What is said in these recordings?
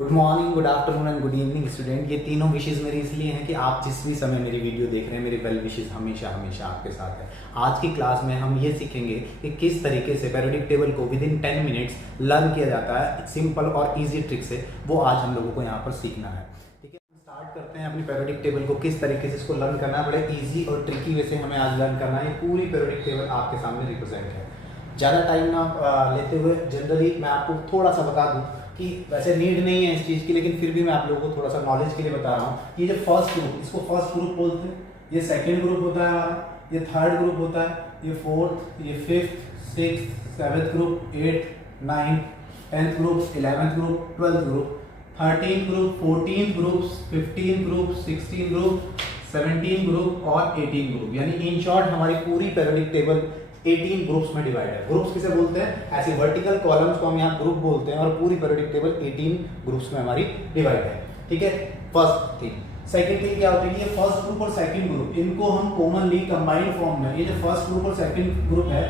Good morning, good afternoon and good evening student. ये तीनों wishes मेरी इसलिए हैं कि आप जिस भी समय मेरी वीडियो देख रहे हैं, मेरी वेल विशेज़ हमेशा हमेशा आपके साथ है। आज की क्लास में हम ये सीखेंगे कि किस तरीके से पीरियोडिक टेबल को विद इन 10 मिनट्स लर्न किया जाता है सिंपल और ईजी ट्रिक से। वो आज हम लोगों को यहाँ पर सीखना है। ठीक है, हम स्टार्ट करते हैं अपनी पीरियोडिक टेबल को किस तरीके से इसको लर्न करना है। बड़े ईजी और ट्रिकी वे से हमें आज लर्न करना है। ये पूरी पीरियोडिक टेबल आपके सामने रिप्रेजेंट है। ज़्यादा टाइम ना लेते हुए जनरली मैं आपको थोड़ा सा बता दूँ कि वैसे नीड नहीं है इस चीज़ की, लेकिन फिर भी मैं आप लोगों को थोड़ा सा नॉलेज के लिए बता रहा हूँ कि ये जो फर्स्ट ग्रुप, इसको फर्स्ट ग्रुप बोलते हैं, ये सेकंड ग्रुप होता है हमारा, ये थर्ड ग्रुप होता है, ये फोर्थ, ये fifth, sixth, seventh group, eighth, ninth, 10th group, 11th group, 12th group, 13th group, 14th group, 15th group, 16th group, 17th group और 18th ग्रुप। यानी इन शॉर्ट हमारी पूरी पीरियोडिक टेबल 18 ग्रुप्स में divide है। Groups किसे बोलते हैं? ऐसे वर्टिकल कॉलम्स को हम यहाँ ग्रुप बोलते हैं और पूरी पीरियोडिक टेबल 18 ग्रुप्स में हमारी डिवाइड है। ठीक है, फर्स्ट थिंग। सेकंड थिंग क्या होती है कि ये फर्स्ट ग्रुप और सेकंड ग्रुप, इनको हम कॉमनली कंबाइंड फॉर्म में, ये जो फर्स्ट ग्रुप और सेकंड ग्रुप है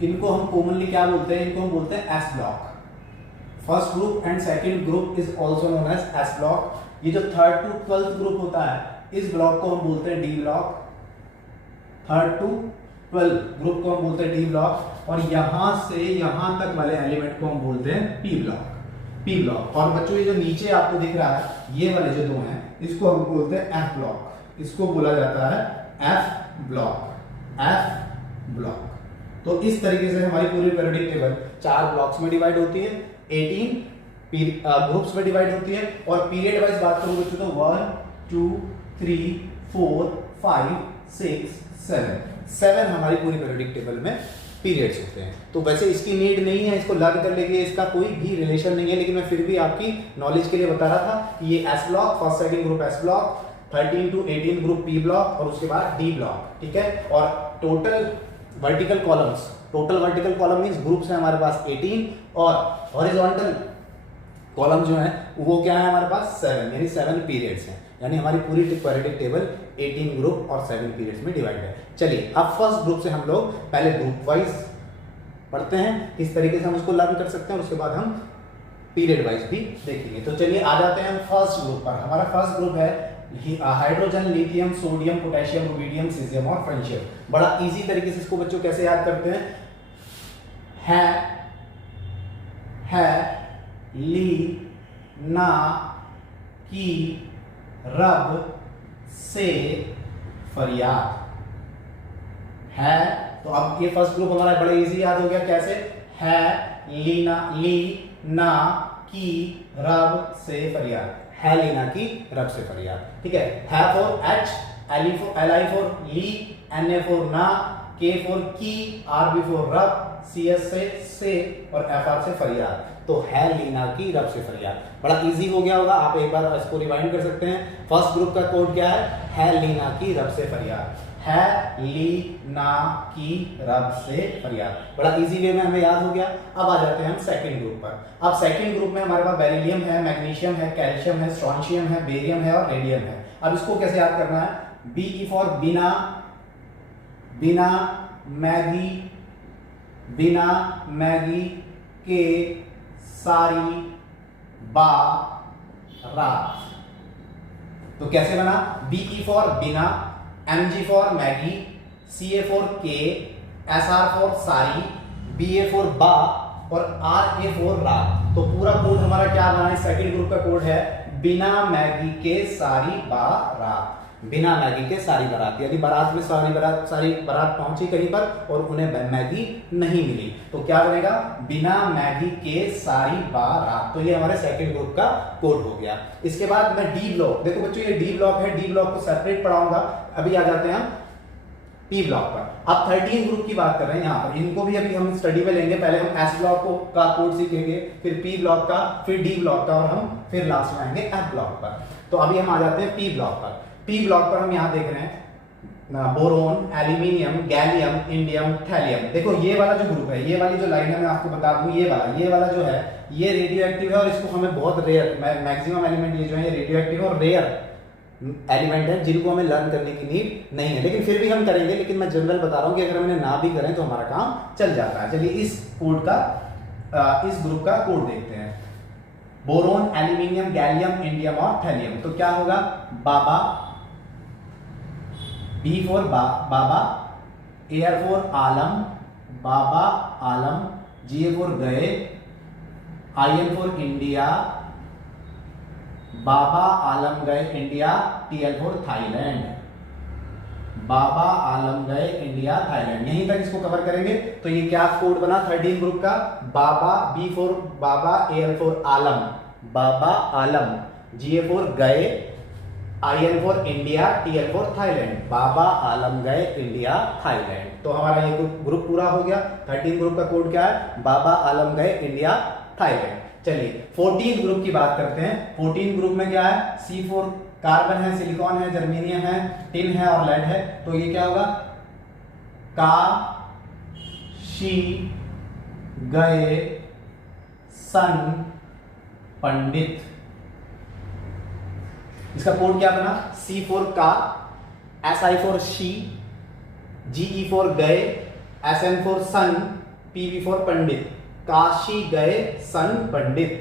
इनको हम कॉमनली क्या बोलते हैं? इनको हम बोलते हैं S block. First group and second group is also known as S block. ये जो थर्ड टू 12th ग्रुप होता है, इस ब्लॉक को हम बोलते हैं D block. Third to 12 group को हम बोलते हैं डी ब्लॉक और यहां से यहां तक वाले एलिमेंट को हम बोलते हैं पी ब्लॉक। और बच्चों ये जो नीचे आपको दिख रहा है, ये वाले जो दो हैं, इसको हम बोलते हैं एफ ब्लॉक। इसको बोला जाता है एफ ब्लॉक। तो इस तरीके से हमारी पूरी पीरियोडिक टेबल 4 ब्लॉक्स में डिवाइड होती है, 18 ग्रुप्स में डिवाइड होती है। और पीरियड वाइज बात करूं बच्चों तो 1 2 3 4 5 6 7 हमारी पूरी पीरियोडिक टेबल में पीरियड्स होते हैं। तो वैसे इसकी नीड नहीं है, इसको लर्न कर लेंगे, इसका कोई भी रिलेशन नहीं है, लेकिन मैं फिर भी आपकी नॉलेज के लिए बता रहा था कि ये S block, first second group S block, 13 to 18 group P block और उसके बाद डी ब्लॉक। ठीक है, और total vertical column means groups है हमारे पास 18 और हॉरिजॉन्टल कॉलम जो है वो क्या है हमारे पास 7, यानी 7 पीरियड्स हैं। यानी हमारी पूरी पीरियोडिक टेबल 18 ग्रुप और 7 पीरियड्स में डिवाइड है। चलिए अब फर्स्ट ग्रुप से हम लोग पहले ग्रुप वाइज पढ़ते हैं, किस तरीके से हम उसको लर्न कर सकते हैं, और उसके बाद हम पीरियड वाइज भी देखेंगे। तो चलिए आ जाते हैं हम फर्स्ट ग्रुप पर। हमारा फर्स्ट ग्रुप है hydrogen, lithium, sodium, potassium, rubidium, caesium और फ्रेंशियम। बड़ा इजी तरीके से इसको बच्चों कैसे याद करते हैं? है, ली, ना, की, रब, से, फरियाद। है तो अब ये फर्स्ट ग्रुप हमारा बड़ा इजी याद हो गया। कैसे? है, ली, ना, की, रब, से, फरियाद। है, ली, ना, की, रब, से, फरियाद। ठीक है for H, L I for ली, एन ए फॉर ना, के फॉर की, आर बी फॉर रब, सी एस से और एफ आर से फरियाद। तो है, ली, ना, की, रब, से, फरियाद। बड़ा इजी हो गया होगा, आप एक बार इसको रिवाइंड कर सकते हैं। फर्स्ट ग्रुप का कोड क्या है? ली, ना, की, रब, से, फरियाद। है, ली, ना, की, रब, से, फरियाद। बड़ा इजी वे में हमें याद हो गया। अब आ जाते हैं हम सेकंड ग्रुप पर। अब सेकंड ग्रुप में हमारे पास बेरिलियम है, मैग्नीशियम है, कैल्शियम है, स्ट्रोंशियम है, बेरियम है और रेडियम है। अब इसको कैसे याद करना है? बी फॉर बिना मैगी, के, सारी, बारात। तो कैसे बना? बी फॉर बिना, M G for Maggi, C A for के, एस आर फॉर सारी, बी ए फॉर बा और आर ए फॉर रात। तो पूरा कोड हमारा क्या बना है? सेकंड ग्रुप का कोड है बिना मैगी के सारी बारात। बिना मैगी के सारी बारात, यानी बारात में सारी बारात पहुंची कहीं पर और उन्हें मैगी नहीं मिली। तो क्या बनेगा? बिना मैगी के सारी बारात। तो ये हमारे सेकंड ग्रुप का कोड हो गया। इसके बाद मैं डी ब्लॉक, देखो बच्चों ये डी ब्लॉक है, डी ब्लॉक को सेपरेट पढ़ाऊंगा। अभी आ जाते हैं हम पी ब्लॉक पर। अब 13 ग्रुप की बात कर रहे हैं यहाँ पर, इनको भी अभी हम स्टडी में लेंगे। पहले हम एस ब्लॉक का कोड सीखेंगे, फिर पी ब्लॉक का, फिर डी ब्लॉक का और हम फिर लास्ट में आएंगे एफ ब्लॉक पर। तो अभी हम आ जाते हैं पी ब्लॉक पर। पी ब्लॉक पर हम यहाँ देख रहे हैं boron, aluminium, gallium, indium, thallium. देखो ये वाला जो ग्रुप है, ये वाली जो लाइन है मैं आपको बता दूं, ये वाला जो है ये रेडियो एक्टिव है और इसको हमें बहुत रेयर, मैक्सिमम एलिमेंट ये जो है ये रेडियो एक्टिव और रेयर एलिमेंट है जिनको हमें लर्न करने की नीड नहीं है, लेकिन फिर भी हम करेंगे। लेकिन मैं जनरल बता रहा हूँ कि अगर हम इन्हें ना भी करें तो हमारा काम चल जाता है। चलिए इस कोड का इस ग्रुप का कोड देखते हैं। बोरोन, एल्यूमिनियम, गैलियम, इंडियम और थैलियम। तो क्या होगा, बाबा, बी फॉर बाबा, ए फॉर आलम, बाबा आलम, जी फॉर गए, आई एन फॉर इंडिया, बाबा आलम गए India, T L for Thailand, बाबा आलम गए इंडिया थाईलैंड। यहीं तक इसको कवर करेंगे। तो ये क्या कोड बना 13 ग्रुप का, बाबा, बी फॉर बाबा, ए एल फॉर आलम, बाबा आलम, जी ए फॉर गए, I N for India, T L for Thailand, बाबा आलम गए इंडिया थाईलैंड। तो हमारा ये ग्रुप पूरा हो गया। 13 ग्रुप का कोड क्या है, बाबा आलम गए इंडिया थाईलैंड। चलिए 14 ग्रुप की बात करते हैं। 14 ग्रुप में क्या है, C4 कार्बन है, सिलिकॉन है, जर्मेनियम है, टिन है और लेड है। तो ये क्या होगा, काशी गए सन पंडित। इसका कोड क्या बना, C4 का, SI फॉर शी, GE फॉर गए, SN for son, PV for पंडित। काशी गए सन पंडित,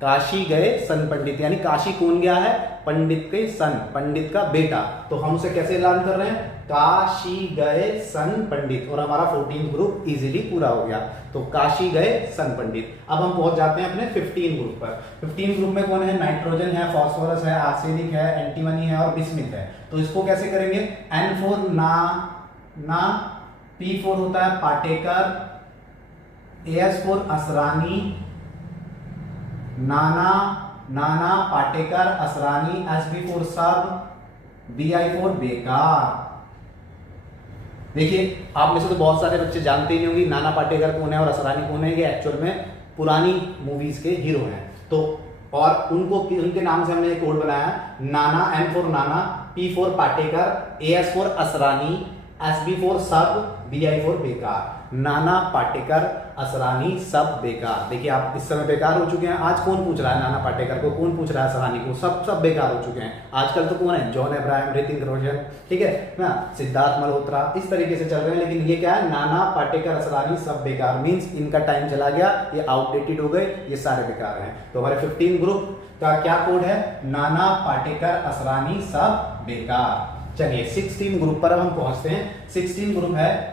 काशी गए सन पंडित, यानी काशी कौन गया है, पंडित के सन, पंडित का बेटा। तो हम उसे कैसे ऐलान कर रहे हैं, काशी गए सन पंडित। और हमारा 14 ग्रुप इजीली पूरा हो गया। तो काशी गए सन पंडित। अब हम पहुंच जाते हैं अपने 15 ग्रुप पर। 15 ग्रुप में कौन है, नाइट्रोजन है, फास्फोरस है, आर्सेनिक है, एंटीमनी है और बिस्मिथ है। तो इसको कैसे करेंगे, N फॉर ना, P फॉर होता है Patekar, AS for Asrani, Nana Patekar Asrani, SB for सब, BI फॉर बेकार। देखिए आप में से तो बहुत सारे बच्चे जानते ही नहीं होंगे नाना पाटेकर कौन है और असरानी कौन है। ये एक्चुअल में पुरानी मूवीज के हीरो हैं। तो और उनके नाम से हमने एक कोड बनाया, नाना, N for Nana, P for Patekar, AS for Asrani, SB for सब, BI फॉर बेकार। नाना पाटेकर असरानी सब बेकार। देखिए आप इस समय बेकार हो चुके हैं। आज कौन पूछ रहा है नाना पाटेकर को, कौन पूछ रहा है असरानी को, सब बेकार हो चुके हैं। आजकल तो कौन है, जॉन अब्राहम, ऋतिक रोशन, ठीक है ना, सिद्धार्थ मल्होत्रा, इस तरीके से चल रहे हैं। लेकिन ये क्या है, नाना पाटेकर असरानी सब बेकार, मीन्स इनका टाइम चला गया, ये आउटडेटेड हो गए, ये सारे बेकार हैं। तो हमारे 15 ग्रुप का क्या कोड है, नाना पाटेकर असरानी सब बेकार। चलिए 16 ग्रुप पर अब हम पहुंचते हैं। 16 ग्रुप है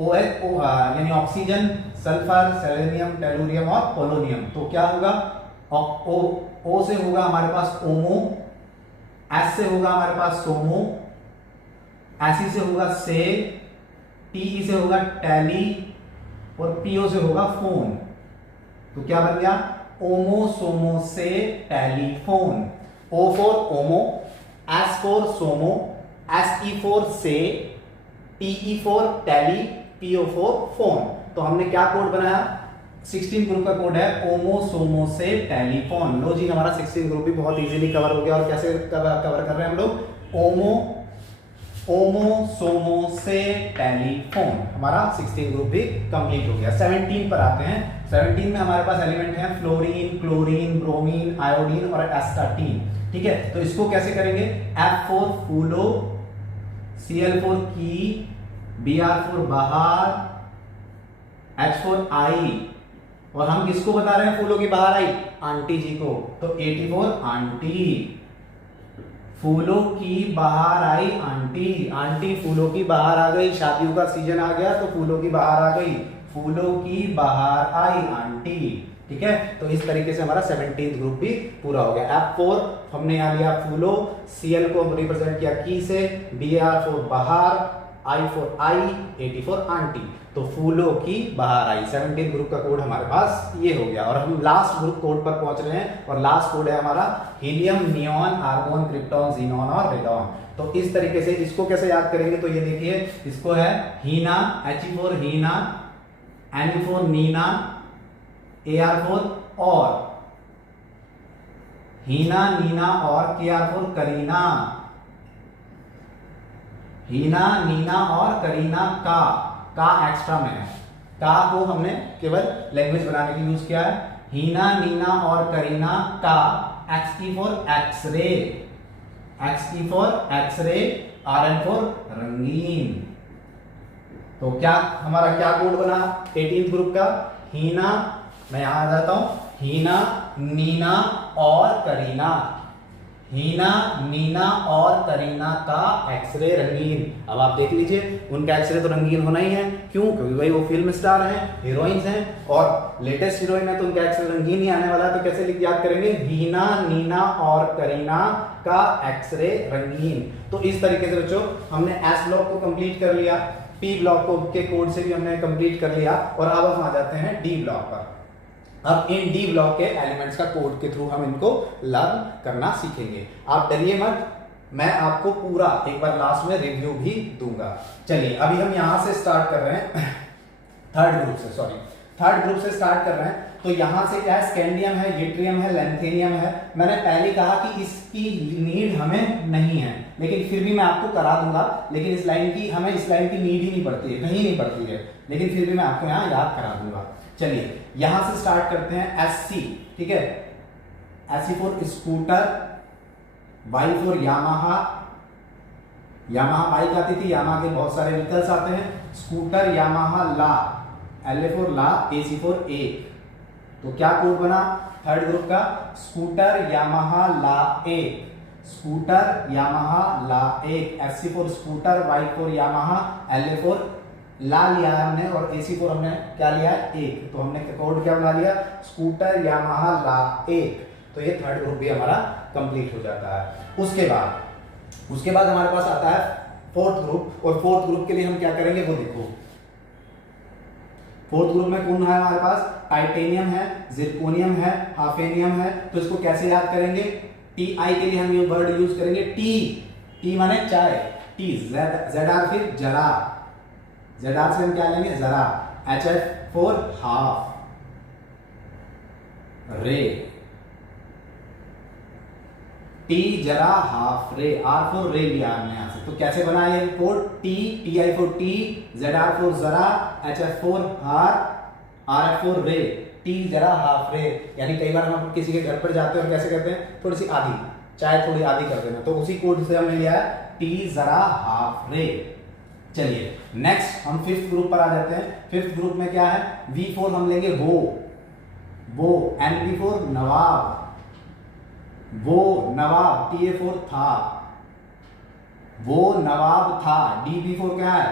यानी ऑक्सीजन, सल्फर, सेलेनियम, टेलुरियम और पोलोनियम। तो क्या होगा, O से होगा हमारे पास ओमो, S से होगा हमारे पास सोमो, SE से होगा से, TE से होगा टैली और PO से होगा फोन। तो क्या बन गया, ओमो सोमो से टेलीफोन। O फॉर ओमो, S फॉर सोमो, SE फॉर से, TE for tele, PO for phone. तो हमने क्या कोड बनाया, 16 ग्रुप का कोड है ओमो सोमो से टेलीफोन। लो जी हमारा 16 ग्रुप भी बहुत इजीली कवर हो गया। और कैसे कवर कर रहे हैं हम लोग, ओमो सोमो से टेलीफोन। हमारा 16 ग्रुप भी कंप्लीट हो गया। 17 पर आते हैं। 17 में हमारे पास एलिमेंट हैं फ्लोरीन, क्लोरीन, ब्रोमीन, आयोडीन और एस्टाटीन। ठीक है, तो इसको कैसे करेंगे, F फॉर फूलो, Cl फॉर की, Br फॉर बाहर, H फॉर आई। और हम किसको बता रहे हैं फूलों की बाहर आई, आंटी जी को। तो 84 आंटी, फूलों की बाहर आई आंटी, आंटी फूलों की बाहर आ गई, शादियों का सीजन आ गया तो फूलों की बाहर आ गई, फूलों की बाहर आई आंटी। ठीक है, तो इस तरीके से हमारा 17th ग्रुप भी पूरा हो गया। F4 हमने यहाँ लिया फूलो, Cl को रिप्रेजेंट किया की से, Br फॉर बाहर, I फॉर आई, 84 आंटी। तो फूलों की बाहर आई। 17 ग्रुप का कोड हमारे पास ये हो गया। और हम लास्ट ग्रुप कोड पर पहुंच रहे हैं और लास्ट कोड है हमारा helium, neon, argon, krypton, xenon और रेडॉन। तो इस तरीके से इसको कैसे याद करेंगे, तो ये देखिए इसको है Heena, H for Heena, N for Neena, AR for और, हीना, नीना और KR फॉर करीना, हीना, नीना और करीना का एक्स्ट्रा में है। का को हमने केवल लैंग्वेज बनाने के लिए यूज किया है। हीना, नीना और करीना का, X की फॉर एक्सरे, X की फॉर एक्सरे, RN फॉर रंगीन। तो क्या हमारा क्या कोड बना 18th ग्रुप का, हीना, मैं यहां आ जाता हूं, हीना, नीना और करीना, हीना, नीना और करीना का एक्सरे रंगीन। अब आप देख लीजिए उनका एक्सरे तो रंगीन होना ही है, क्यों? क्योंकि भाई वो फिल्म स्टार हैं, हीरोइंस हैं और लेटेस्ट हीरोइन है, तो उनका एक्सरे रंगीन ही आने वाला है। तो कैसे याद करेंगे? हीना, नीना और करीना का एक्सरे रंगीन। तो इस तरीके से बच्चों हमने एस ब्लॉक को कंप्लीट कर लिया, पी ब्लॉक को के कोड से भी हमने कंप्लीट कर लिया, और अब हम आ जाते हैं डी ब्लॉक पर। अब इन डी ब्लॉक के एलिमेंट्स का कोड के थ्रू हम इनको लर्न करना सीखेंगे। आप डरिए मत, मैं आपको पूरा एक बार लास्ट में रिव्यू भी दूंगा। चलिए अभी हम यहां से स्टार्ट कर रहे हैं थर्ड ग्रुप से स्टार्ट कर रहे हैं। तो यहां से क्या है? स्कैंडियम है, यट्रियम है, लैंथेनियम है। मैंने पहले कहा कि इसकी नीड हमें नहीं है, लेकिन फिर भी मैं आपको करा दूंगा। लेकिन इस लाइन की नीड ही नहीं पड़ती है, कहीं नहीं पड़ती है, लेकिन फिर भी मैं आपको यहाँ याद करा दूंगा। चलिए यहां से स्टार्ट करते हैं। SC, ठीक है, SC for scooter, Y for Yamaha, Yamaha bike आती थी, यामाहा के बहुत सारे व्हीकल्स आते हैं। स्कूटर, यामाहा, ला, LA फॉर ला, AC फॉर एक। तो क्या कोड बना थर्ड ग्रुप का? स्कूटर, यामाहा, ला, एक, स्कूटर, यामाहा, ला, एक। SC for scooter, Y for Yamaha, LA for ला लिया है हमने, और AC फॉर हमने क्या लिया है? एक। तो हमने कोड क्या बना लिया? स्कूटर, यामाहा, ला, एक। तो ये थर्ड ग्रुप भी हमारा कंप्लीट हो जाता है। उसके बाद हमारे पास आता है फोर्थ ग्रुप, और फोर्थ ग्रुप के लिए हम क्या करेंगे वो देखो। फोर्थ ग्रुप में कौन है हमारे पास? टाइटेनियम है, जिरकोनियम है, हाफेनियम है। तो इसको कैसे याद करेंगे? TI के लिए हम ये वर्ड यूज करेंगे, टी माने चाय, टी, ZR फिर जरा, ZR से हम क्या लेंगे? जरा, HF फॉर हाफ, रे, टी जरा, हाफ रे, R फॉर रे लिया हमने यहां से। तो कैसे बना ये code? TI for T, ZR for जरा, HF फॉर हार, RF फॉर रे, टी जरा, हाफ रे। यानी कई बार हम किसी के घर पर जाते हैं और कैसे कहते हैं? थोड़ी सी आधी चाय, थोड़ी आधी कर देना। तो उसी कोड से हमने लिया है टी जरा, हाफ रे। चलिए नेक्स्ट हम फिफ्थ ग्रुप पर आ जाते हैं। फिफ्थ ग्रुप में क्या है? V4 हम लेंगे वो, NP फॉर नवाब, वो नवाब, TA फॉर था, वो नवाब था। DB फॉर क्या है?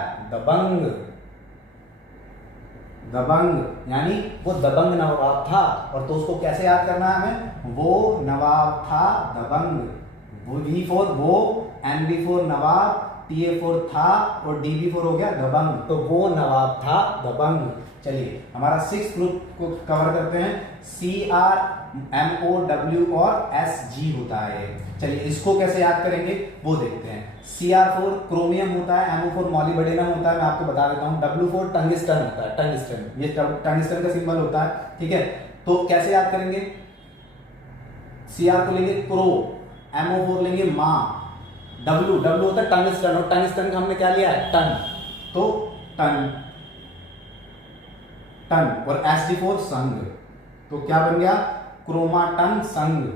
दबंग, यानी वो दबंग नवाब था। और तो उसको कैसे याद करना है हमें? वो नवाब था दबंग। V फॉर वो, NB for Nawab, TA for था, और DB फॉर हो गया दबंग। तो वो नवाब था दबंग। चलिए हमारा सिक्स ग्रुप को कवर करते हैं। CR, MOW और SG होता है। चलिए इसको कैसे याद करेंगे वो देखते हैं। CR फॉर क्रोमियम होता है, MO फॉर मॉलिब्डेनम होता है, मैं आपको बता देता हूँ। W फॉर टंगस्टन होता है, टंगस्टन, ये टंगस्टन का सिंबल होता है, ठीक है। तो कैसे याद करेंगे? CR को लेंगे क्रो, MO फॉर लेंगे माँ, W होता है टंगस्टन, और टंगस्टन का हमने क्या लिया है? टन। तो टन, और SG फॉर संग। तो क्या बन गया? क्रोमाटन संग।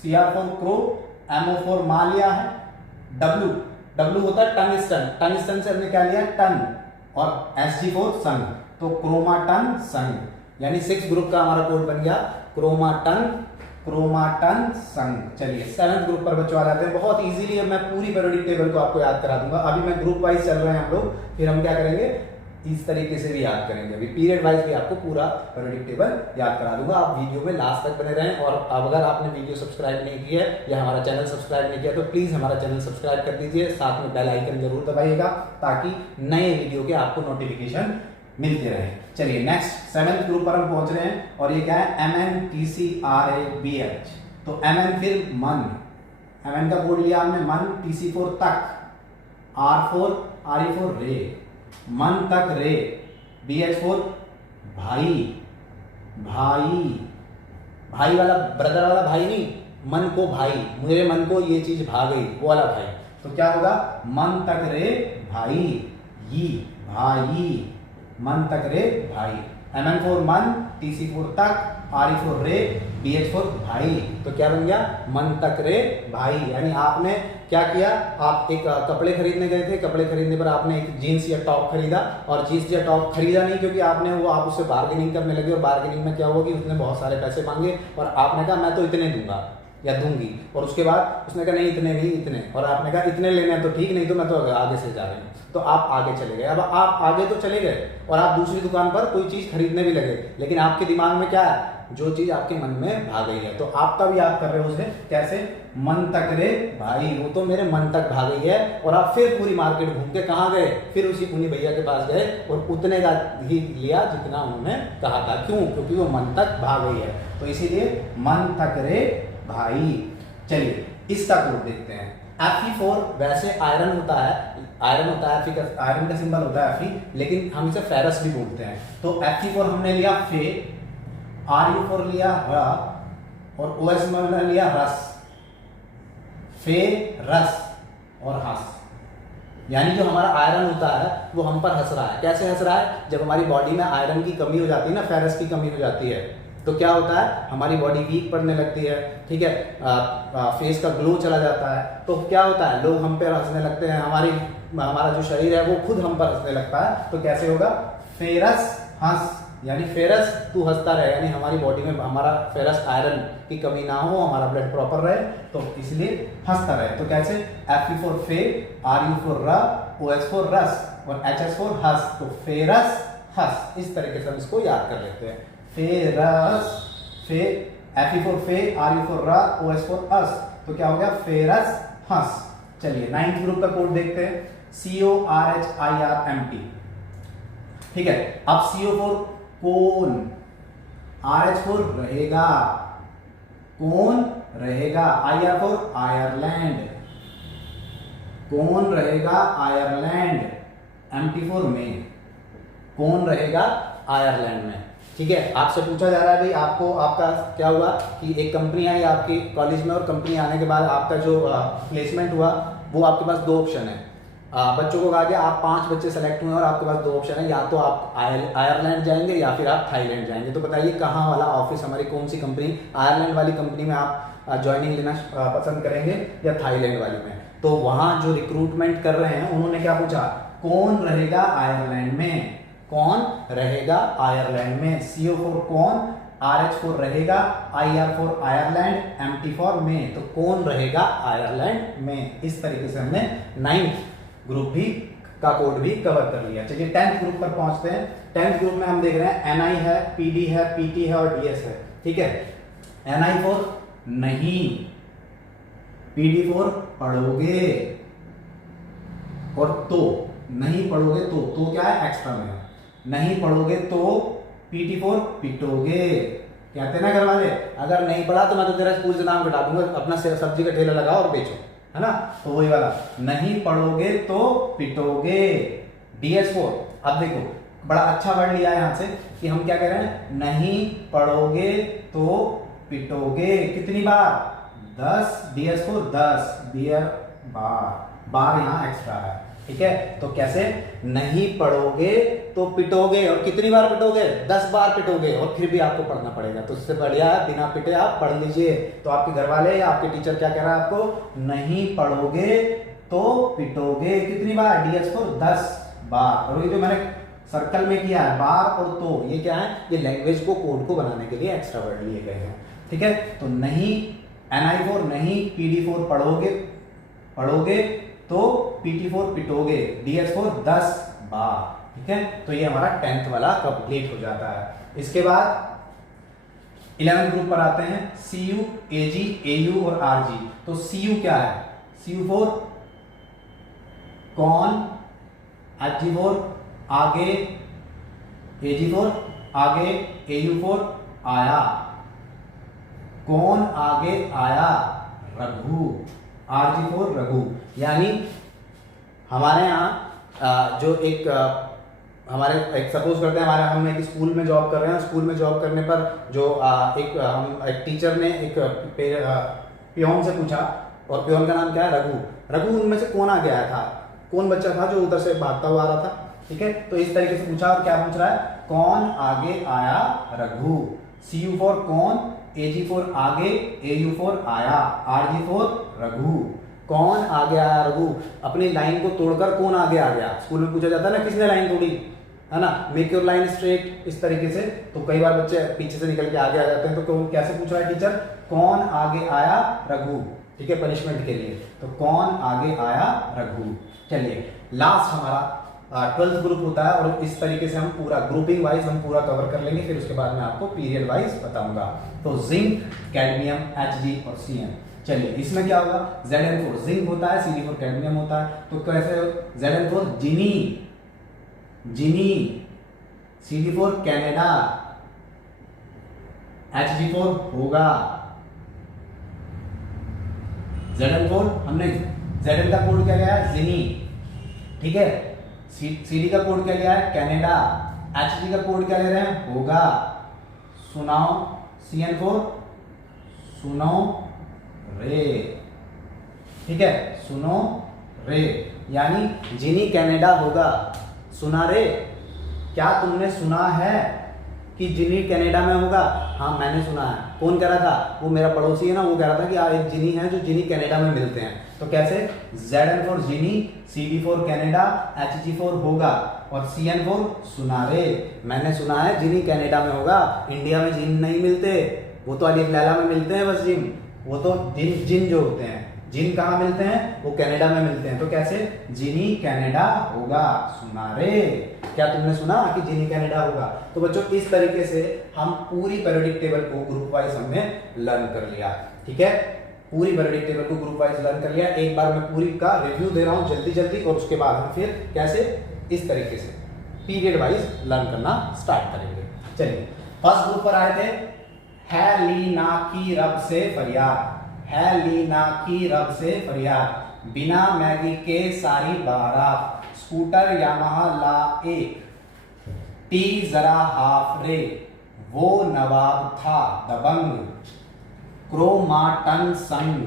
CR for crow, MO for मा लिया है, W होता है टंगस्टन से हमने क्या लिया? टन, और SG फॉर संग। तो क्रोमाटन संग। यानी सिक्स ग्रुप का हमारा कोड बन गया क्रोमाटन संग। चलिए सेवंथ ग्रुप पर बच्चों आ जाते हैं। बहुत इजीली मैं पूरी पीरियोडिक टेबल को आपको याद करा दूंगा। अभी मैं ग्रुप वाइज चल रहे हैं हम लोग, फिर हम क्या करेंगे? इस तरीके से भी याद करेंगे। अभी पीरियड वाइज भी आपको पूरा पीरियोडिक टेबल याद करा दूंगा। आप वीडियो में लास्ट तक बने रहें। और अब अगर आपने वीडियो सब्सक्राइब नहीं की है या हमारा चैनल सब्सक्राइब नहीं किया तो प्लीज हमारा चैनल सब्सक्राइब कर दीजिए, साथ में बेल आइकन जरूर दबाइएगा ताकि नए वीडियो के आपको नोटिफिकेशन मिलते रहे। चलिए नेक्स्ट सेवेंथ ग्रुप पर हम पहुंच रहे हैं, और ये क्या है? MNTCRABH। तो MN फिर मन, MN का कोड लिया हमने मन, TC फॉर तक, RE फॉर रे, मन तक रे, BH फॉर भाई वाला, ब्रदर वाला भाई नहीं, मन को भाई, मेरे मन को ये चीज भा गई, वो वाला भाई। तो क्या होगा? मन तक रे भाई, मन तक रे भाई। MN फॉर मन, TC फॉर तक, RE फॉर रे, BH4 भाई, तो क्या बन गया मन तक रे भाई। यानी आपने क्या किया, आप एक कपड़े खरीदने गए थे, कपड़े खरीदने पर आपने एक जीन्स या टॉप खरीदा, और जीन्स या टॉप खरीदा नहीं क्योंकि आपने वो आप उससे बार्गेनिंग करने लगे, और बार्गेनिंग में क्या हुआ कि उसने बहुत सारे पैसे मांगे और आपने कहा मैं तो इतने दूंगा या दूंगी, और उसके बाद उसने कहा नहीं इतने नहीं इतने, और आपने कहा इतने लेने हैं तो ठीक, नहीं तो मैं तो आगे से जा रही हूँ, तो आप आगे चले गए। अब आप आगे तो चले गए और आप दूसरी दुकान पर कोई चीज़ खरीदने भी लगे, लेकिन आपके दिमाग में क्या है, जो चीज़ आपके मन में भाग गई है, तो आप तब याद कर रहे हो उसे कैसे, मन तक रे भाई, वो तो मेरे मन तक भाग गई है। और आप फिर पूरी मार्केट घूम के कहाँ गए, फिर उसी उन्हीं भैया के पास गए और उतने का ही लिया जितना उन्होंने कहा था। क्यों, क्योंकि वो मन तक भाग गई है, तो इसीलिए मन तक रे भाई। चलिए इसका कोड देखते हैं। Fe4 वैसे आयरन होता है, आयरन का सिंबल होता है Fe, लेकिन हम इसे फेरस भी बोलते हैं। तो Fe4 हमने लिया फे, Ru4 लिया र, और OS में हमने लिया रस, फे रस और हंस। यानी जो हमारा आयरन होता है वो हम पर हंस रहा है। कैसे हंस रहा है, जब हमारी बॉडी में आयरन की कमी हो जाती है ना, फेरस की कमी हो जाती है, तो क्या होता है, हमारी बॉडी वीक पड़ने लगती है, ठीक है, फेस का ग्लो चला जाता है, तो क्या होता है, लोग हम पे हंसने लगते हैं, हमारा जो शरीर है वो खुद हम पर हंसने लगता है। तो कैसे होगा, फेरस हंस, यानी फेरस तू हंसता रहे, यानी हमारी बॉडी में हमारा फेरस आयरन की कमी ना हो, हमारा ब्लड प्रॉपर रहे, तो इसलिए हंसता रहे। तो कैसे, Fe4 फे, Ru4 र, OS4 रस और HS4 हंस, तो फेरस हंस। इस तरीके से हम इसको याद कर लेते हैं, फेरस फे, Fe4 फे, Ru4 र, OS4 हंस, तो क्या हो गया फेरस हंस। चलिए 9th ग्रुप का कोड देखते हैं, CORHIRMT, ठीक है। अब CO4 कौन, RH4 रहेगा, कौन रहेगा, IR4 आयरलैंड, कौन रहेगा आयरलैंड, MT4 में, कौन रहेगा आयरलैंड में, ठीक है। आपसे पूछा जा रहा है भाई आपको, आपका क्या हुआ कि एक कंपनी आई आपकी कॉलेज में, और कंपनी आने के बाद आपका जो प्लेसमेंट हुआ वो आपके पास दो ऑप्शन है। बच्चों को कहा गया आप 5 बच्चे सेलेक्ट हुए और आपके पास 2 ऑप्शन है, या तो आप आयरलैंड जाएंगे या फिर आप थाईलैंड जाएंगे। तो बताइए कहाँ वाला ऑफिस, हमारी कौन सी कंपनी, आयरलैंड वाली कंपनी में आप ज्वाइनिंग लेना पसंद करेंगे या थाईलैंड वाली में। तो वहाँ जो रिक्रूटमेंट कर रहे हैं उन्होंने क्या पूछा, कौन रहेगा आयरलैंड में, कौन रहेगा आयरलैंड में, CO4 कौन, RH4 रहेगा, IR4 आयरलैंड, MT4 में, तो कौन रहेगा आयरलैंड में। इस तरीके से हमने 9th ग्रुप भी का कोड भी कवर कर लिया। चलिए 10th ग्रुप पर पहुंचते हैं। 10th ग्रुप में हम देख रहे हैं NI है, PD है, PT है और DS है, ठीक है। NI4 नहीं, PD4 पढ़ोगे, और तो नहीं पढ़ोगे तो क्या है, एक्स्ट्रा में, नहीं पढ़ोगे तो PT4 पिटोगे। कहते हैं ना घर वाले, अगर नहीं पढ़ा तो मैं तो तेरा स्कूल से नाम कटा दूंगा, अपना सब्जी का ठेला लगाओ और बेचो, है ना। तो वही वाला, नहीं पढ़ोगे तो पिटोगे। DS4, अब देखो बड़ा अच्छा वर्ड लिया है यहां से कि हम क्या कह रहे हैं, नहीं पढ़ोगे तो पिटोगे। कितनी बार, 10, DS4 10 बार यहां एक्स्ट्रा है, ठीक है। तो कैसे, नहीं पढ़ोगे तो पिटोगे, और कितनी बार पिटोगे, 10 बार पिटोगे, और फिर भी आपको पढ़ना पड़ेगा। तो इससे बढ़िया है बिना पिटे आप पढ़ लीजिए। तो आपके घर वाले या आपके टीचर क्या कह रहा है आपको, नहीं पढ़ोगे तो पिटोगे। कितनी बार, DS4 10 बार। और ये जो मैंने सर्कल में किया है बार और तो, ये क्या है, ये लैंग्वेज को, कोड को बनाने के लिए एक्स्ट्रा वर्ड लिए गए हैं, ठीक है। तो नहीं, NI4 नहीं, PD4 पढ़ोगे तो PT4 पिटोगे, DS4 10 बार, ठीक है। तो ये हमारा 10th वाला कंप्लीट हो जाता है। इसके बाद 11th ग्रुप पर आते हैं, CU, AG, AU और RG। तो CU क्या है, CU4 कौन, HG4 आगे, AG4 आगे, AU4 आया, कौन आगे आया, रघु, RG4 रघु। यानी हमारे यहाँ जो एक हमारे एक सपोज करते हैं, हम एक स्कूल में जॉब कर रहे हैं, स्कूल में जॉब करने पर जो एक टीचर ने एक पियोन से पूछा, और पियोन का नाम क्या है, रघु उनमें से कौन आगे आया था, कौन बच्चा था जो उधर से भागता हुआ आ रहा था, ठीक है। तो इस तरीके से पूछा, और क्या पूछ रहा है, कौन आगे आया, रघु। CU4 कौन, AG फॉर आगे, AU फॉर आया, RG फॉर रघु। कौन आगे आया? रघु। अपनी लाइन को तोड़कर कौन आगे आ गया? स्कूल में पूछा जाता है ना, किसने लाइन तोड़ी, है ना, मेक योर लाइन स्ट्रेट, इस तरीके से। तो कई बार बच्चे पीछे से निकल के आगे आ जाते हैं, तो कैसे पूछ रहा है टीचर? कौन आगे आया? रघु। ठीक है, पनिशमेंट के लिए। तो कौन आगे आया? रघु। चलिए, लास्ट हमारा 12th ग्रुप होता है, और इस तरीके से हम पूरा ग्रुपिंग वाइज हम पूरा कवर कर लेंगे, फिर उसके बाद मैं आपको पीरियड वाइज बताऊंगा। तो जिंक, कैडमियम, Hg और Cn। चलिए, इसमें क्या होगा? Zn4 जिंक होता है, Cd4 कैडमियम होता है। तो कैसे? Zn4 जिनी, Cd4 कनाडा, Hg4 होगा। Zn4 हमने Zn का कोड क्या लिया है? जिनी। ठीक है, CD का कोड क्या लिया है? कनाडा। Hg का कोड क्या ले रहे हैं? होगा। सुनाओ, Cn4 सुनो रे। ठीक है, सुनो रे, यानी जिनी कनाडा होगा। सुना रे, क्या तुमने सुना है कि जिनी कनाडा में होगा? हाँ, मैंने सुना है। कौन कह रहा था? वो मेरा पड़ोसी है ना, वो कह रहा था कि एक जिनी है जो जिनी कनाडा में मिलते हैं। तो कैसे? Zn4 जिनी, Cd4 कनाडा, Hg4 होगा, और Cn4 सुना रे। मैंने सुना है जिनी कनाडा में होगा। इंडिया में जिन नहीं मिलते, वो तो अलीफ लैला में मिलते हैं बस जिन। वो तो जिन जो होते हैं, जिन कहाँ मिलते हैं? वो कनाडा में मिलते हैं। तो कैसे? जिनी कनाडा होगा। सुना रे, क्या तुमने सुना कि जिनी कनाडा होगा? तो बच्चों, इस तरीके से हम पूरी पीरियोडिक टेबल को ग्रुप वाइज हमने लर्न कर लिया। ठीक है, पूरी पीरियोडिक टेबल को ग्रुप वाइज लर्न कर लिया। एक बार मैं पूरी का रिव्यू दे रहा हूं जल्दी जल्दी, और उसके बाद हम फिर कैसे इस तरीके से पीरियड वाइज लर्न करना स्टार्ट करेंगे। चलिए, फर्स्ट ग्रुप पर आए थे, है लीना की रब से फरियाद, है लीना की रब से फरियाद, बिना मैगी के सारी बारात, स्कूटर यामाहा ला एक, टी जरा हाफ रे, वो नवाब था दबंग, क्रोमाटन संग,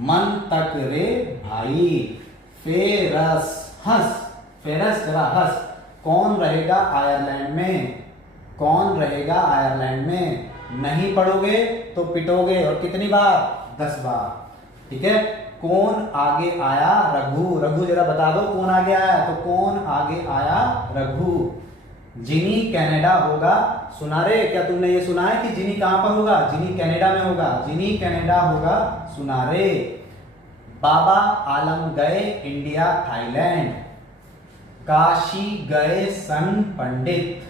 मन तक रे भाई, फेरस हंस, फेरस जरा हंस, कौन रहेगा आयरलैंड में, कौन रहेगा आयरलैंड में, नहीं पढ़ोगे तो पिटोगे, और कितनी बार? 10 बार। ठीक है, कौन आगे आया? रघु। रघु जरा बता दो कौन आगे आया? तो कौन आगे आया? रघु। जिनी कनाडा होगा। सुना रे, क्या तुमने ये सुना है कि जिनी कहां पर होगा? जिनी कनाडा में होगा। जिनी कनाडा होगा। सुना रे। बाबा आलम गए इंडिया थाईलैंड, काशी गए सन पंडित,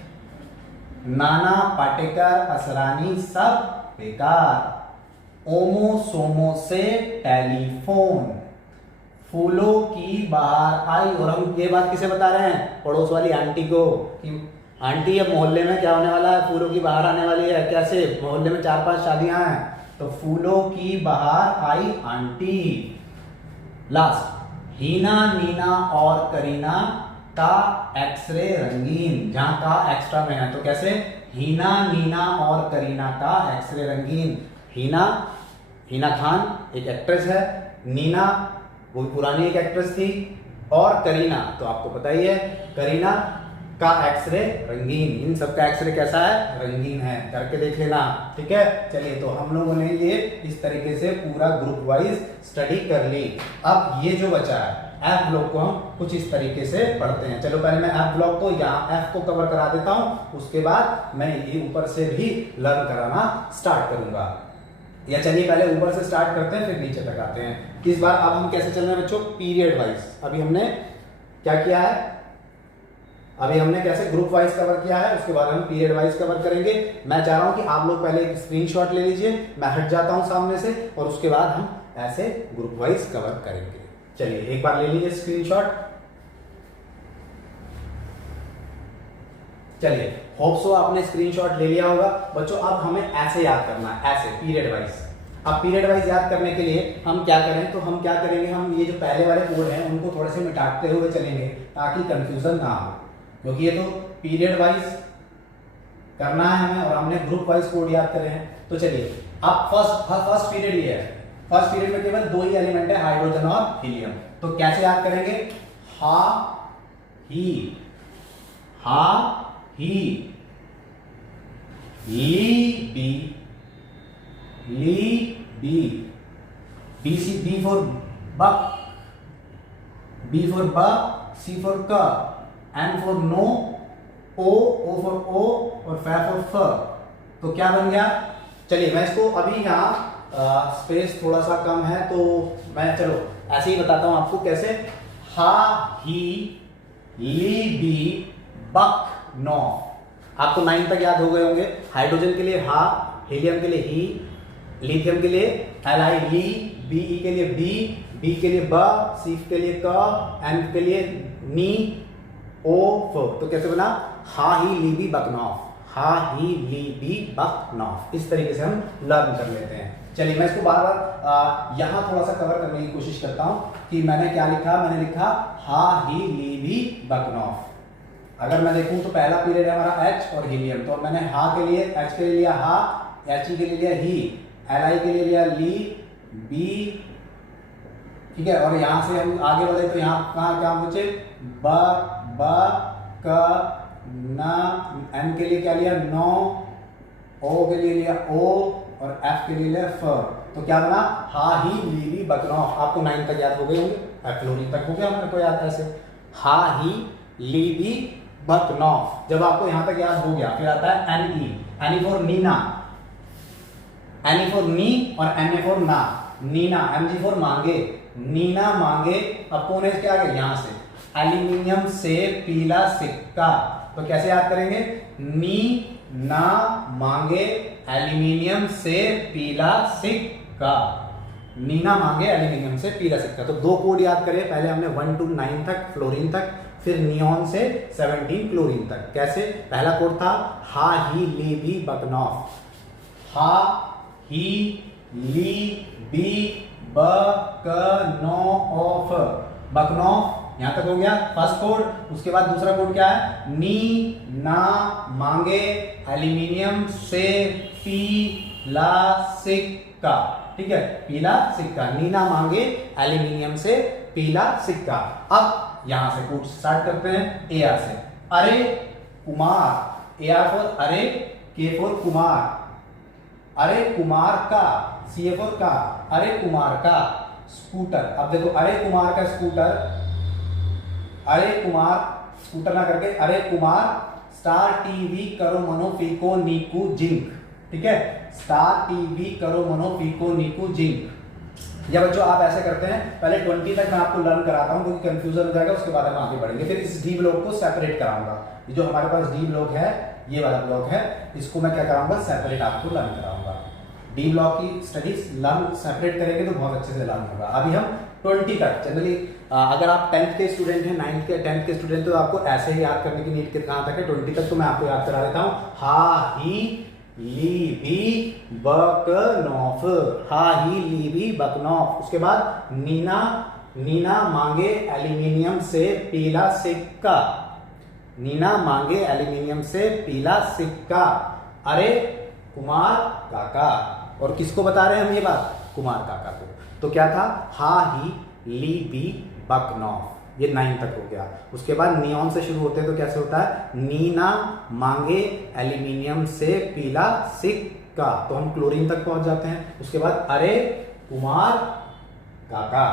नाना पाटेकर असरानी सब बेकार, ओमो सोमो से टेलीफोन, फूलों की बहार आई। और हम ये बात किसे बता रहे हैं? पड़ोस वाली आंटी को, कि आंटी ये मोहल्ले में क्या होने वाला है? फूलों की बहार आने वाली है। कैसे? मोहल्ले में 4-5 शादियां हैं, तो फूलों की बहार आई आंटी। लास्ट, हीना नीना और करीना का एक्सरे रंगीन, जहां का एक्स्ट्रा में है, तो कैसे? हीना नीना और करीना का एक्सरे रंगीन। हीना खान एक एक्ट्रेस है, नीना वो पुरानी एक एक्ट्रेस थी, और करीना तो आपको पता ही है, करीना का एक्सरे रंगीन। इन सबका एक्सरे कैसा है? रंगीन है। करके देख लेना। ठीक है, चलिए, तो हम लोगों ने ये इस तरीके से पूरा ग्रुप वाइज स्टडी कर ली। अब ये जो बचा है एफ ब्लॉक को हम कुछ इस तरीके से पढ़ते हैं। चलो, पहले मैं एफ ब्लॉक को यहाँ एफ को कवर करा देता हूं, उसके बाद मैं ये ऊपर से भी लर्न कराना स्टार्ट करूंगा। या चलिए, पहले ऊपर से स्टार्ट करते हैं, फिर नीचे तक आते हैं। इस बार अब हम कैसे चल रहे हैं बच्चों? Period wise. अभी हमने क्या किया है? अभी हमने कैसे ग्रुप वाइज कवर किया है, उसके बाद हम पीरियड वाइज कवर करेंगे। मैं चाह रहा हूं कि आप लोग पहले एक स्क्रीनशॉट ले लीजिए, मैं हट जाता हूं सामने से, और उसके बाद हम ऐसे ग्रुप वाइज कवर करेंगे। चलिए, एक बार ले लीजिए स्क्रीनशॉट। चलिए, होप सो आपने स्क्रीनशॉट ले लिया होगा। बच्चों, अब हमें ऐसे याद करना है, ऐसे पीरियड वाइज। अब पीरियड वाइज याद करने के लिए हम क्या करें? तो हम क्या करेंगे, हम ये जो पहले वाले कोड हैं उनको थोड़े से मिटाते हुए चलेंगे, ताकि कंफ्यूजन ना हो, क्योंकि ये तो पीरियड वाइज करना है हमें, और हमने ग्रुप वाइज कोड याद करे हैं। तो चलिए, अब फर्स्ट पीरियड ये है। फर्स्ट पीरियड में केवल 2 ही एलिमेंट है, हाइड्रोजन और हीलियम। तो कैसे याद करेंगे? हा ही, ली बी, ली बी, बी सी, बी फॉर बक, बी फॉर बक, सी फॉर क, एन फॉर नो, ओ फॉर ओ और फै फॉर फ। तो क्या बन गया? चलिए मैं इसको अभी यहाँ स्पेस थोड़ा सा कम है तो मैं चलो ऐसे ही बताता हूं आपको कैसे। हा ही ली बी बक नौ। आपको 9 तक याद हो गए होंगे। हाइड्रोजन के लिए हा, हीलियम के लिए ही, लिथियम के लिए Li ली, Be के लिए बी, बी के लिए ब, सी के लिए क, एन के लिए नी, ओ फ। तो कैसे बना? हा ही ली बी बक नौ, हा ही ली बी बक नौ। इस तरीके से हम लर्न कर लेते हैं। चलिए मैं इसको बार बार यहाँ थोड़ा सा कवर करने की कोशिश करता हूँ कि मैंने क्या लिखा। मैंने लिखा हा ही ली बी बक नौ। अगर मैं देखूं तो पहला पीरियड है हमारा H और हीलियम। तो मैंने हा के लिए, H के लिए लिया हा, He के लिए लिया ही, Li के लिए लिया ली, बी, ठीक है। और यहां से हम आगे बढ़े तो यहाँ कहाँ क्या बचे? ब क न, एन के लिए क्या लिया? नो, ओ के लिए लिया ओ और एफ के लिए लिया फ। तो क्या बना? हा ही ली बी बक नौ। आपको 9 तक याद हो गए होंगे, फ्लोरीन तक हो गया मेरे को याद ऐसे। हा ही ली बी बक नौ। जब आपको यहां तक याद हो गया फिर आता है N E for Neena, N E for नी और एन ए फॉर ना। नीना, एम जी फॉर मांगे, नीना मांगे। अब कौन है क्या? यहां से एल्यूमिनियम से पीला सिक्का। तो कैसे याद करेंगे? नी ना मांगे एल्यूमिनियम से पीला सिक्का, नीना मांगे एल्यूमिनियम से पीला सिक्का। तो 2 कोड याद करें। पहले हमने 1 to 9 तक फ्लोरीन तक, फिर नियॉन से 17 क्लोरीन तक। कैसे? पहला कोड था हा ही ली बी बक नौ, हा ही ली बी बक नौ ऑफ, बक नौ। यहां तक हो गया फर्स्ट कोड। उसके बाद दूसरा कोड क्या है? नी ना मांगे एल्यूमिनियम से पीला सिक्का, ठीक है, पीला सिक्का। नीना मांगे एल्यूमिनियम से पीला सिक्का। अब यहां से कोड स्टार्ट करते हैं ए आर से। अरे कुमार, ए आर फॉर अरे, के फॉर कुमार, अरे कुमार का, सी ए फॉर का, अरे कुमार का स्कूटर। अब देखो अरे कुमार का स्कूटर, अरे कुमार स्कूटर ना करके अरे कुमार स्टार टीवी करो मनो फीको नीकू जिंक, ठीक है, स्टार टीवी करो मनो फीको नीकू जिंक। या बच्चों आप ऐसे करते हैं, पहले 20 तक मैं आपको लर्न कराता हूं क्योंकि कंफ्यूजन हो जाएगा, उसके बाद हम आगे बढ़ेंगे। फिर इस डी ब्लॉक को सेपरेट कराऊंगा। ये जो हमारे पास डी ब्लॉक है, ये वाला ब्लॉक है, इसको मैं क्या कराऊंगा? सेपरेट आपको लर्न कराऊंगा। डी ब्लॉक की स्टडीज लर्न सेपरेट करेंगे तो बहुत अच्छे से लर्न होगा। अभी हम 20 तक जनरली, अगर आप 10th के स्टूडेंट हैं, 9th के 10th के स्टूडेंट, तो आपको ऐसे ही याद करने की नीड कहां तक है? 20 तक। तो मैं आपको याद करा देता हूं। हा ही ली बी बक नौफ, हा ही ली बी बक नौफ। उसके बाद नीना, नीना मांगे एल्यूमिनियम से पीला सिक्का, नीना मांगे एल्यूमिनियम से पीला सिक्का। अरे कुमार काका। और किसको बता रहे हैं हम ये बात? कुमार काका को। तो क्या था? हा ही ली बी बक नौफ। ये 9 तक हो गया। उसके बाद नियॉन से शुरू होते हैं तो कैसे होता है? नीना मांगे एल्यूमिनियम से पीला सिक्का। तो हम क्लोरीन तक पहुंच जाते हैं। उसके बाद अरे कुमार काका,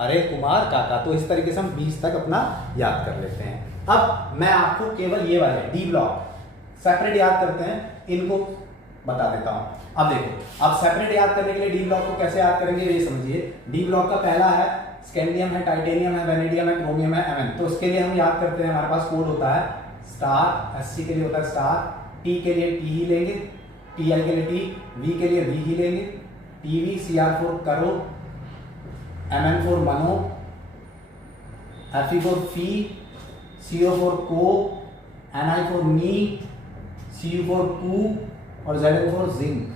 अरे कुमार काका। तो इस तरीके से हम 20 तक अपना याद कर लेते हैं। अब मैं आपको केवल ये वाले डी ब्लॉक सेपरेट याद करते हैं, इनको बता देता हूं। अब देखो, अब सेपरेट याद करने के लिए डी ब्लॉक को कैसे याद करेंगे ये समझिए। डी ब्लॉक का पहला है स्कैंडियम है, टाइटेनियम है, वेनेडियम है, क्रोमियम है, एमएन। तो इसके लिए हम याद करते हैं, हमारे पास कोड होता है स्टार, एससी के लिए होता है स्टार, टी के लिए टी ही लेंगे, टीएल के लिए टी, वी के लिए वी ही लेंगे, टीवी, सीआर फॉर करो, एमएन फॉर मनो, एफई फॉर फी, सीओ फॉर को, एनआई फॉर नी, सीयू फॉर कू और जेड फॉर जिंक।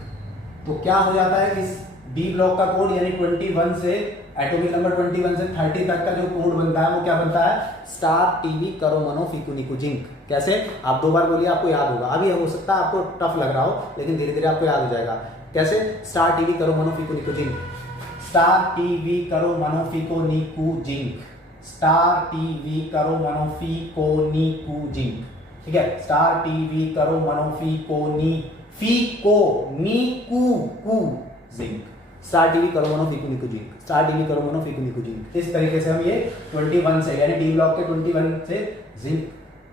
तो क्या हो जाता है कि इस डी ब्लॉक का कोड यानी 21 से एटॉमिक नंबर 21 से 30 तक का जो कोड बनता है वो क्या बनता है? स्टार टीवी करो मनो फीकू निकू जिंक। कैसे? आप 2 बार बोलिए, आपको याद होगा। अभी हो सकता है आपको टफ लग रहा हो, लेकिन धीरे धीरे आपको याद हो जाएगा। कैसे? स्टार टीवी करो मनो फीकू निकू जिंक, स्टार टीवी करो मनो फीको नीकू जिंक, स्टार टीवी करो मनो फीको नीकू जिंक, ठीक है। स्टार टीवी करो मनो फीको नी, फीको नीकू कू, जिंक, स्टार टीवी करोमोनो फिकू निकू जिंक, स्टार टीवी करोमोनो फिकू निकू जिंक। इस तरीके से हम ये 21 से यानी डी ब्लॉक के 21 से जिंक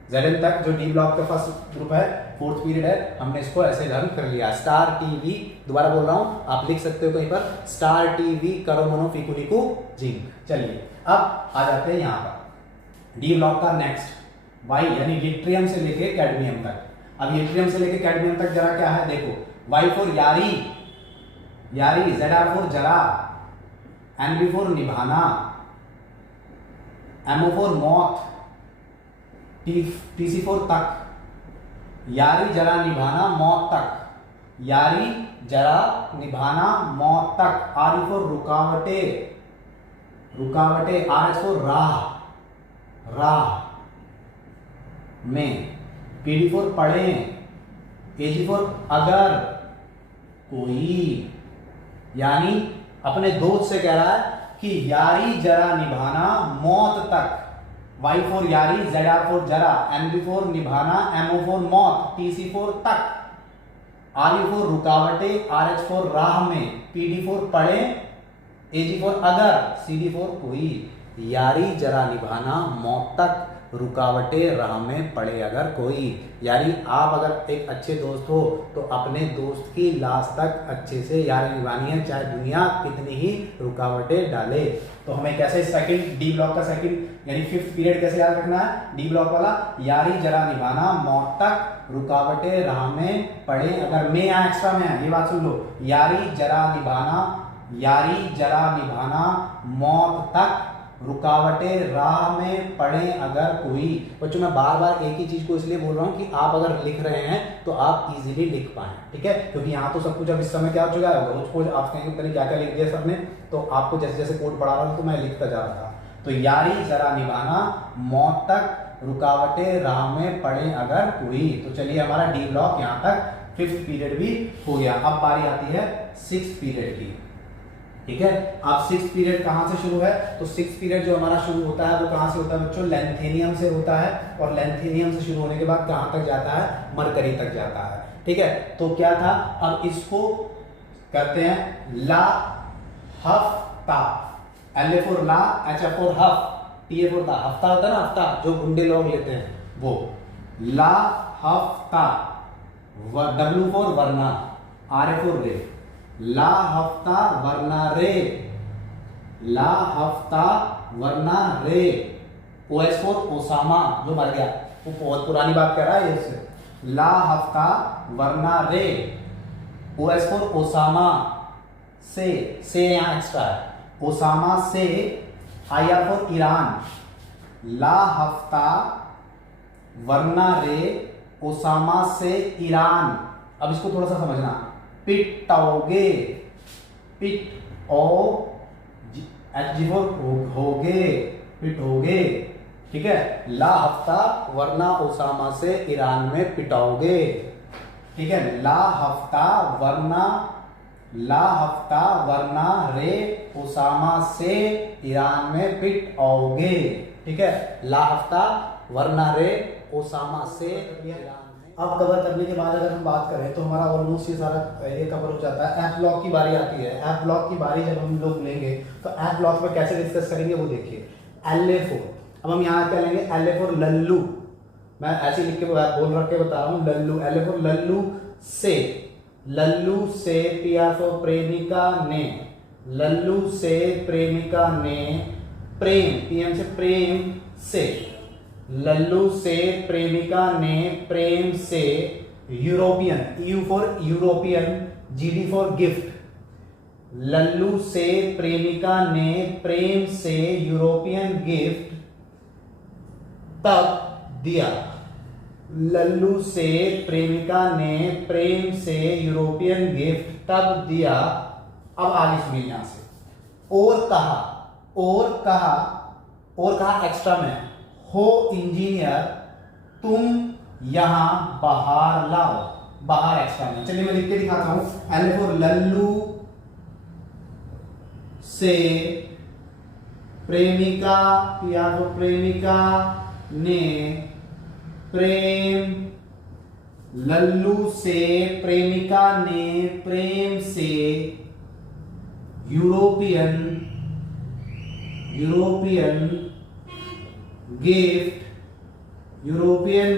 Zn तक जो डी ब्लॉक का फर्स्ट ग्रुप है, फोर्थ पीरियड है, हमने इसको ऐसे लर्न कर लिया। स्टार टीवी, दोबारा बोल रहा हूं, आप लिख सकते हो कहीं पर, स्टार टीवी करोमोनो फिकू निकू जिंक। चलिए अब आ जाते हैं यहाँ पर डी ब्लॉक का नेक्स्ट वाई यानी लिट्रियम से लेके कैडमियम तक। अब लिट्रियम से लेके कैडमियम तक जरा क्या है देखो, वाई फॉर यारी, यारी, ZR फॉर जरा, NB फॉर निभाना, MO फॉर मौत, TC फॉर तक, यारी जरा निभाना मौत तक, यारी जरा निभाना मौत तक, RE फॉर रुकावटे, रुकावटे, RS फॉर राह, राह में, PD फॉर पढ़े, AG फॉर अगर कोई, यानी अपने दोस्त से कह रहा है कि यारी जरा निभाना मौत तक, Y फॉर यारी, ZR फॉर जरा, NB फॉर निभाना, MO फॉर मौत, TC फॉर तक, RE फॉर रुकावटे, RH फॉर राह में, PD फॉर पढ़े, AG फॉर अगर, CD फॉर कोई, यारी जरा निभाना मौत तक, रुकावटे राह में पड़े अगर कोई। यानी आप अगर एक अच्छे दोस्त हो तो अपने दोस्त की लास्ट तक अच्छे से यारी निभानी है, चाहे दुनिया कितनी ही रुकावटें डाले। तो हमें कैसे सेकंड डी ब्लॉक का सेकंड यानी फिफ्थ पीरियड कैसे याद रखना है, डी ब्लॉक वाला, यारी जरा निभाना मौत तक, रुकावटें राह में पड़े अगर, में यहाँ एक्स्ट्रा में है, ये बात सुन लो, यारी जरा निभाना, यारी जरा निभाना मौत तक, रुकावटें राह में पड़े अगर कोई। बच्चों मैं बार बार एक ही चीज को इसलिए बोल रहा हूं कि आप अगर लिख रहे हैं तो आप इजीली लिख पाएं, ठीक है, क्योंकि यहाँ तो सब कुछ अब इस समय क्या हो चुका है, रोज को आप कहेंगे पता नहीं क्या क्या लिख दिया सबने, तो आपको जैसे जैसे कोड पढ़ा रहा था तो मैं लिखता जा रहा था। तो यारी जरा निभाना मौत तक, रुकावटें राह में पड़े अगर कोई। तो चलिए हमारा डी ब्लॉक यहाँ तक फिफ्थ पीरियड भी हो गया। अब बारी आती है सिक्स्थ पीरियड की, ठीक है। अब सिक्स्थ पीरियड कहां से शुरू है, तो सिक्स्थ पीरियड जो हमारा शुरू होता है वो कहां से होता है बच्चों, लेंथेनियम से होता है, और लेंथेनियम से शुरू होने के बाद कहां तक जाता है, मरकरी तक जाता है, ठीक है। तो क्या था, अब इसको कहते हैं ला हफ्ता, LA फॉर ला, HF फॉर हफ, TA फॉर ता, हफ्ता होता है ना, हफ्ता जो गुंडे लोग लेते हैं वो, ला हफ्ता, W फॉर वरना, RA फॉर रे, ला हफ्ता वरना रे, ला हफ्ता वरना रे, OS फॉर ओसामा जो मर गया, वो बहुत पुरानी बात कह रहा है इससे, ला हफ्ता वरना रे, OS फॉर ओसामा से यहां एक्स्ट्रा है, ओसामा से, IR फॉर ईरान, ला हफ्ता वरना रे, ओसामा से ईरान। अब इसको थोड़ा सा समझना, पिटाओगे, पिट ओ एच फॉर होगे, पिटोगे, ठीक है, ला हफ्ता वरना ओसामा से ईरान में पिटाओगे, ठीक है, ला हफ्ता वरना, ला हफ्ता वरना रे ओसामा से ईरान में पिटाओगे, ठीक है, ला हफ्ता वरना रे ओसामा से ईरान। अब कवर करने के बाद अगर हम बात करें तो हमारा ऑलमोस्ट ये सारा एरिया कवर हो जाता है। एफ ब्लॉक की बारी आती है। एफ ब्लॉक की बारी जब हम लोग लेंगे तो एफ ब्लॉक में कैसे डिस्कस करेंगे वो देखिए। LA फॉर, अब हम यहाँ क्या लेंगे, LA फॉर लल्लू, मैं ऐसे लिख के बोल रख के बता रहा हूँ, लल्लू, LA फॉर लल्लू से, लल्लू से, PR फॉर प्रेमिका ने, लल्लू से प्रेमिका ने, प्रेम, PM से प्रेम से, लल्लू से प्रेमिका ने प्रेम से, European, EU for European, GD for gift, Lallu से प्रेमिका ने प्रेम से यूरोपियन गिफ्ट तब दिया, लल्लू से प्रेमिका ने प्रेम से यूरोपियन गिफ्ट तब दिया। अब आगे सुनिए यहां से, और कहा, और कहा, और कहा एक्स्ट्रा में, हो इंजीनियर तुम यहां बाहर लाओ, बाहर एक्स्ट्रा में। चलिए मैं लिख के दिखाता हूं, LA फॉर लल्लू से प्रेमिका, PR फॉर प्रेमिका ने प्रेम, लल्लू से प्रेमिका ने प्रेम से यूरोपियन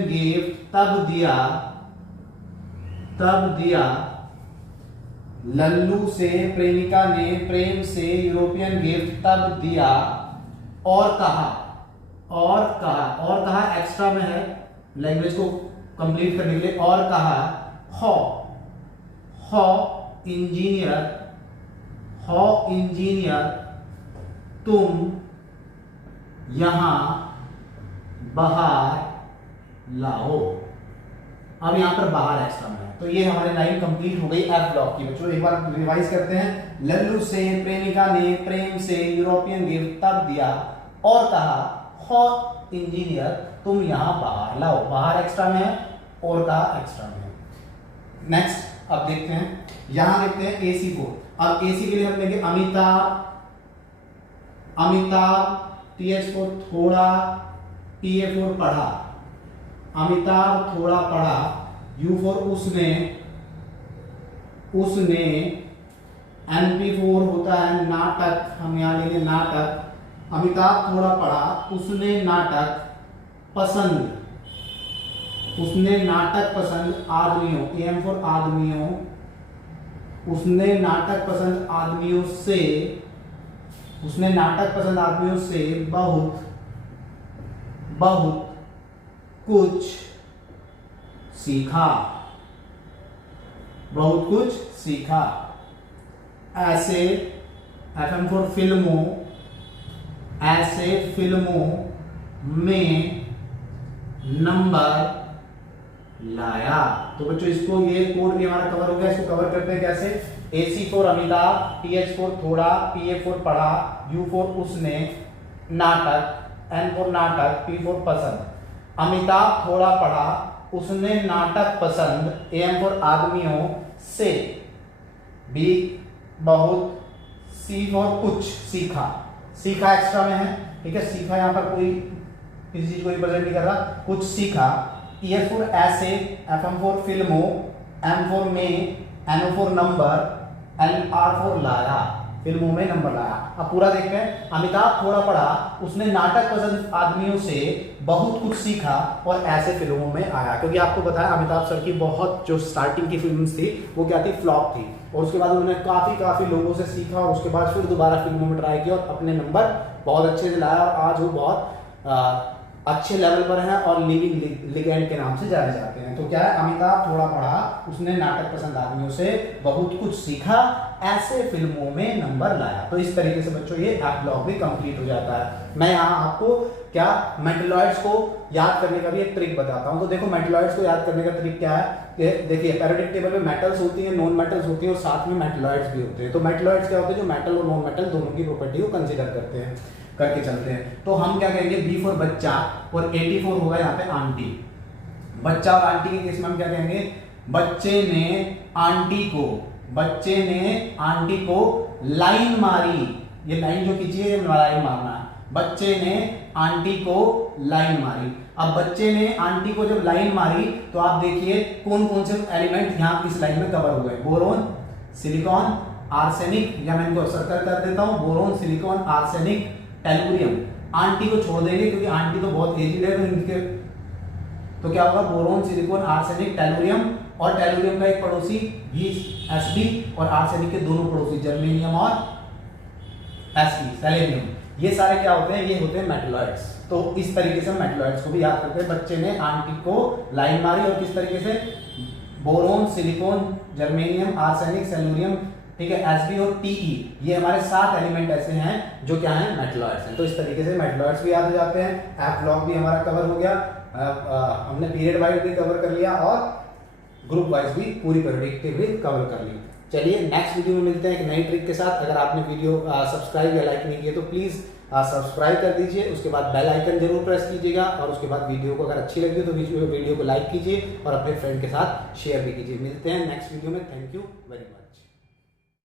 गिफ्ट तब दिया लल्लू से, प्रेमिका ने प्रेम से यूरोपियन गिफ्ट तब दिया, और कहा एक्स्ट्रा में है लैंग्वेज को कंप्लीट करने के लिए, और कहा हो इंजीनियर तुम यहां बाहर लाओ। अब यहां पर बाहर एक्स्ट्रा में है, तो ये हमारी लाइन कंप्लीट हो गई एफ ब्लॉक की। बच्चों एक बार रिवाइज करते हैं। लल्लू से प्रेमिका ने प्रेम से यूरोपियन गिफ्ट तब दिया, और कहा हो इंजीनियर तुम यहां बाहर लाओ। बाहर एक्स्ट्रा में है, और कहा एक्स्ट्रा में है। नेक्स्ट अब देखते हैं, यहां देखते हैं एसी को। अब एसी के लिए हम लेंगे अमिताभ, TH को थोड़ा, PA फोर पढ़ा, अमिताभ थोड़ा पढ़ा, U फोर उसने, NP फोर होता है नाटक, हम यहां लेंगे नाटक। अमिताभ थोड़ा पढ़ा, उसने नाटक पसंद, आदमियों, AM फोर आदमियों, उसने नाटक पसंद आदमियों से बहुत कुछ सीखा। ऐसे FM फोर फिल्मों में नंबर लाया। तो बच्चों इसको, ये कोड भी हमारा कवर हो गया। इसको कवर करते हैं कैसे? AC four Amitabh, TH four थोड़ा, PA फोर पढ़ा, U फोर उसने नाटक, N फोर नाटक, P फोर पसंद। अमिताभ थोड़ा पढ़ा, उसने नाटक पसंद, AM फोर आदमियों से, B बहुत, C फोर कुछ सीखा एक्स्ट्रा में है, ठीक है। सीखा यहाँ पर कोई किसी चीज को रिप्रेजेंट नहीं कर रहा, कुछ सीखा। EF फोर ऐसे, FM फोर फिल्मों, M फोर में, NO four number, LR four लाया, फिल्मों में नंबर लाया। अब पूरा देखते हैं। अमिताभ थोड़ा पढ़ा, उसने नाटक पसंद आदमियों से बहुत कुछ सीखा, और ऐसे फिल्मों में आया। क्योंकि आपको बताया अमिताभ सर की बहुत जो स्टार्टिंग की फिल्म्स थी वो क्या थी, फ्लॉप थी, और उसके बाद उन्होंने काफी लोगों से सीखा, और उसके बाद फिर दोबारा फिल्मों में ट्राई किया और अपने नंबर बहुत अच्छे से लाया, और आज वो बहुत अच्छे लेवल पर हैं और लिविंग लेजेंड के नाम से जाने जाते हैं। तो क्या है, अमिताभ थोड़ा पढ़ा, उसने नाटक पसंद आदमियों से बहुत कुछ सीखा, ऐसे फिल्मों में नंबर लाया। तो इस तरीके से बच्चों ये एफ ब्लॉक भी कंप्लीट हो जाता है। मैं यहाँ आपको क्या मेंटलॉइड्स को याद करने का भी एक ट्रिक बताता हूँ। तो देखो मेंटलॉइड्स को याद करने का ट्रिक क्या है, देखिए पैरियोडिक टेबल में मेटल्स होती है, नॉन मेटल्स होती है, और साथ में मेटलॉइड्स भी होते हैं। तो मेटलॉइड्स क्या होते हैं, जो मेटल और नॉन मेटल दोनों की प्रॉपर्टी को कंसीडर करके चलते हैं। तो हम क्या कहेंगे, B फॉर बच्चा, और 84 होगा यहाँ पे आंटी। बच्चा और आंटी के केस में हम क्या कहेंगे, बच्चे ने आंटी को लाइन मारी। ये लाइन जो खींची है, ये लाइन मारना है। बच्चे ने आंटी को लाइन मारी। अब बच्चे ने आंटी को जब लाइन मारी, तो आप देखिए कौन कौन से एलिमेंट यहाँ इस लाइन में कवर हो गए, बोरोन, सिलिकॉन, आर्सेनिक, या मैं इनको सर्कल कर देता हूँ, boron, silicon, arsenic, tellurium. Aunty को छोड़ देंगे क्योंकि आंटी तो बहुत एजिड है, तो इनके तो क्या होगा, बोरोन, सिलिकॉन, आर्सेनिक, टेलुरियम, और टेलुरियम का एक पड़ोसी VSD, और आर्सेनिक के दोनों पड़ोसी जर्मेनियम और Sp, सेलेनियम। ये सारे क्या होते हैं, ये होते हैं मेटलॉइड्स। तो इस तरीके से मेटलॉइड्स को भी याद करते हैं। बच्चे ने आंटी को लाइन मारी, और किस तरीके से, बोरोन, सिलिकॉन, जर्मेनियम, आर्सेनिक, सेलुरियम, ठीक है, Sb और Te, ये हमारे 7 एलिमेंट ऐसे हैं जो क्या हैं, मेटलॉइड्स हैं। तो इस तरीके से मेटलॉइड्स भी याद हो जाते हैं। एफ ब्लॉक भी हमारा कवर हो गया, हमने पीरियड वाइज भी कवर कर लिया, और ग्रुप वाइज भी पूरी पीरियडिक टेबल कवर कर ली। चलिए नेक्स्ट वीडियो में मिलते हैं एक नई ट्रिक के साथ। अगर आपने वीडियो सब्सक्राइब या लाइक नहीं किया तो प्लीज सब्सक्राइब कर दीजिए, उसके बाद बेल आइकन जरूर प्रेस कीजिएगा, और उसके बाद वीडियो को अगर अच्छी लगी तो वीडियो को लाइक कीजिए और अपने फ्रेंड के साथ शेयर भी कीजिए। मिलते हैं नेक्स्ट वीडियो में। Thank you very much.